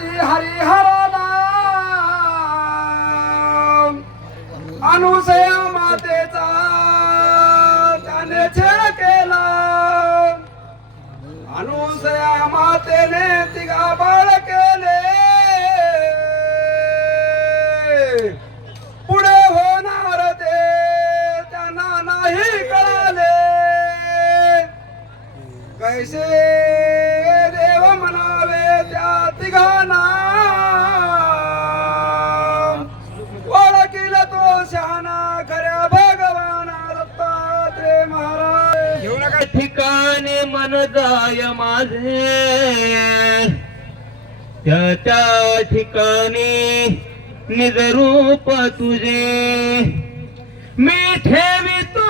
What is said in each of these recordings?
ती ठिकाणी जाय माझे. त्याच्या ठिकाणी निज रूप तुझे. मी ठेवितो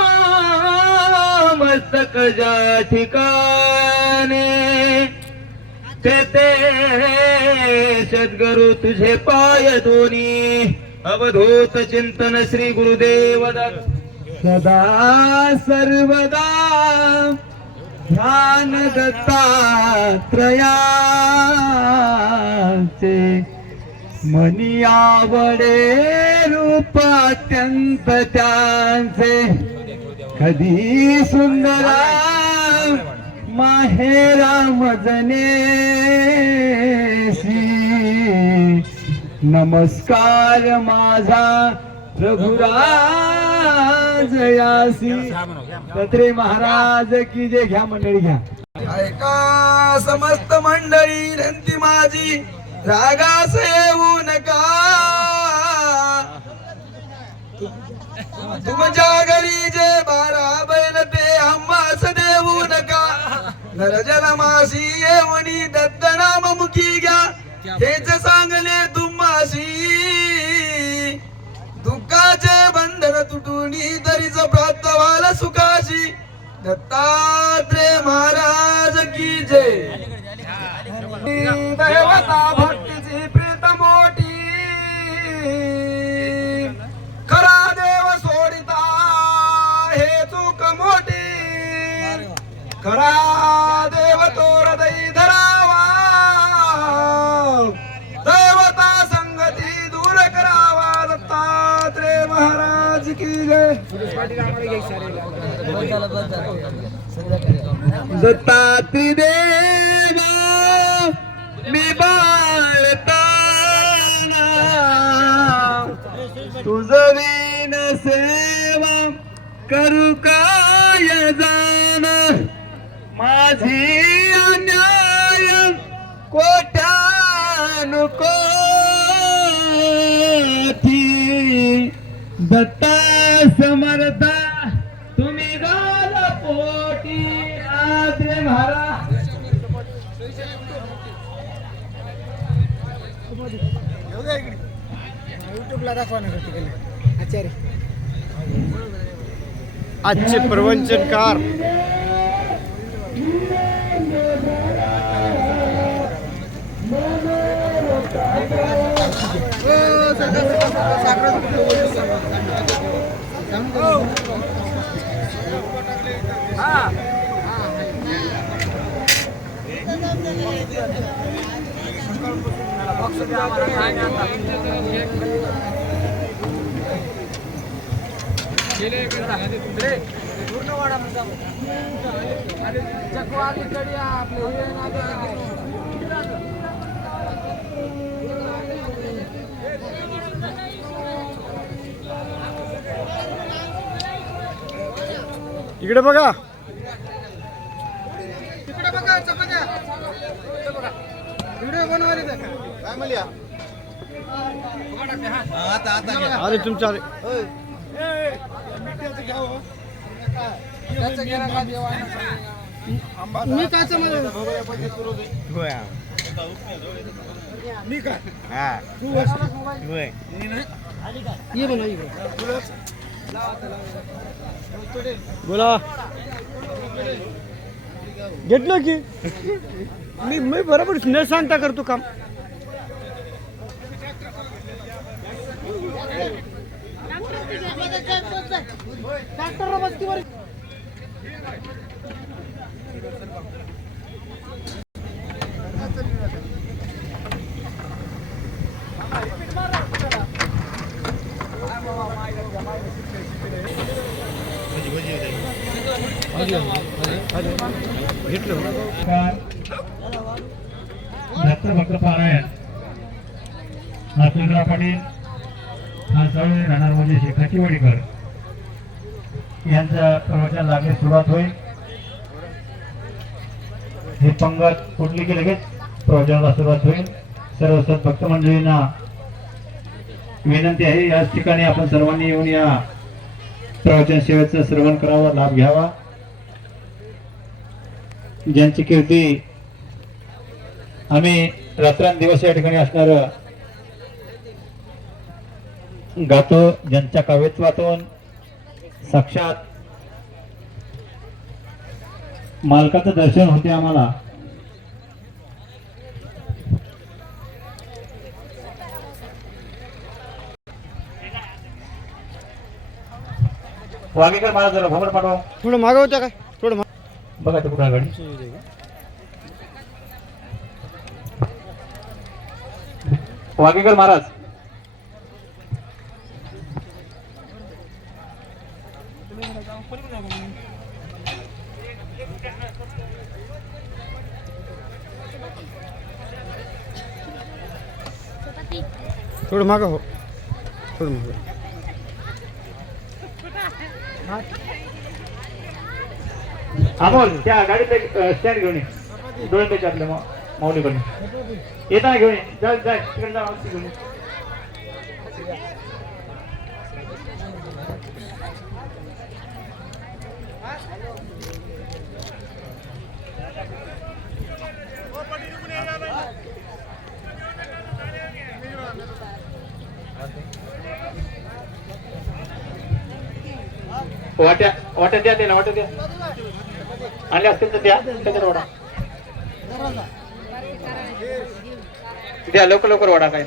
मस्तक ज्या ठिकाणी. ते सद्गुरु तुझे पाय दोन्ही अवधूत चिंतन श्री गुरुदेव सदा सर्वदा ध्यान दत्तात्रयाचे मनी आवडे रूप अत्यंत त्यांचे कधी सुंदरा माहेरा मजने नमस्कार माझा रघुरा यासी दत्रे महाराज की जे घ्या मंडळी घ्या. ऐका समस्त मंडळी रंती माझी. रागास येऊ नका. तुमच्या घरी जे बारा बैल ते आम्हास देऊ नका. नरजनमासी येऊनी दत्तनाम मुखी घ्या. हेच सांगले तुम्हाशी दुःखाचे बंधन तुटूनी तरीच प्राप्त व्हाल सुखाशी. दत्तात्रेय महाराज की जय. दैवता भक्तीची की जय देवा मी बाळताना तुझ विन सेवा करू काय जाण? माझी अन्याय कोट्यानु दत्ता समर्था तुम्ही गाल पोटी आद्रे महाराज. आजचे प्रवचनकार। इकडे बघा तिकडे बघा चपात्या व्हिडिओ बनवायला काय म्हणल्या? अरे तुमच्या मी काच मी काय हा. होय. ये बनवा बोला. घेतलं की? मी मी बरोबर न सांगता करतो काम. भक्त पारायण पाटील राहणार म्हणजे शेखाची वडीकर यांचा प्रवचन लागणे सुरुवात होईल हे पंगत कुठली की लगेच प्रवचनाला सुरुवात होईल सर्व भक्त मंडळींना विनंती आहे याच ठिकाणी आपण सर्वांनी येऊन या प्रवचन सेवेचं श्रवण करावं लाभ घ्यावा. ज्यांची कीर्ती आम्ही रात्रंदिवस या ठिकाणी असणार गातो ज्यांच्या काव्यत्वातून साक्षात मालकाचं दर्शन होते आम्हाला. वागेकर महाराज जरा भोमर पाठवा थोडं मागं काय? बघा ते कुठं गाडी. वागेकर महाराज. थोडं मागं हो. थोडं मागं. अमोल त्या गाडीत स्टँड घेऊन ये. डोळे त्याच्यातले माऊलीकडून. येताना घेऊन ये. जा जा तिकडे जा घेऊन ये. वाट्या वाट्या द्या त्याला वाट्या द्या. आणले असतील तर द्या त्याच्यात वडा द्या लवकर लवकर वडा काय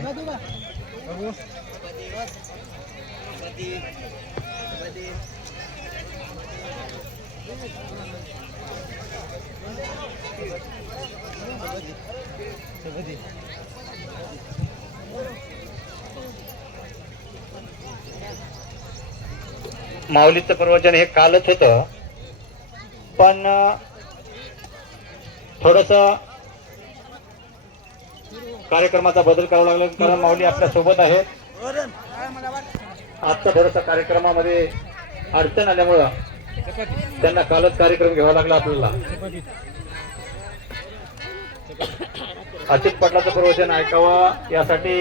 माऊलीचं प्रवचन हे कालच होतं. पण थोडस कार्यक्रमाचा बदल करावा लागला. कारण माऊली आपल्यासोबत आहे आजचा थोडस कार्यक्रमामध्ये अडचण आल्यामुळं त्यांना कालच कार्यक्रम घ्यावा लागला आपल्याला. अचित पाटलाचं प्रवचन ऐकावं यासाठी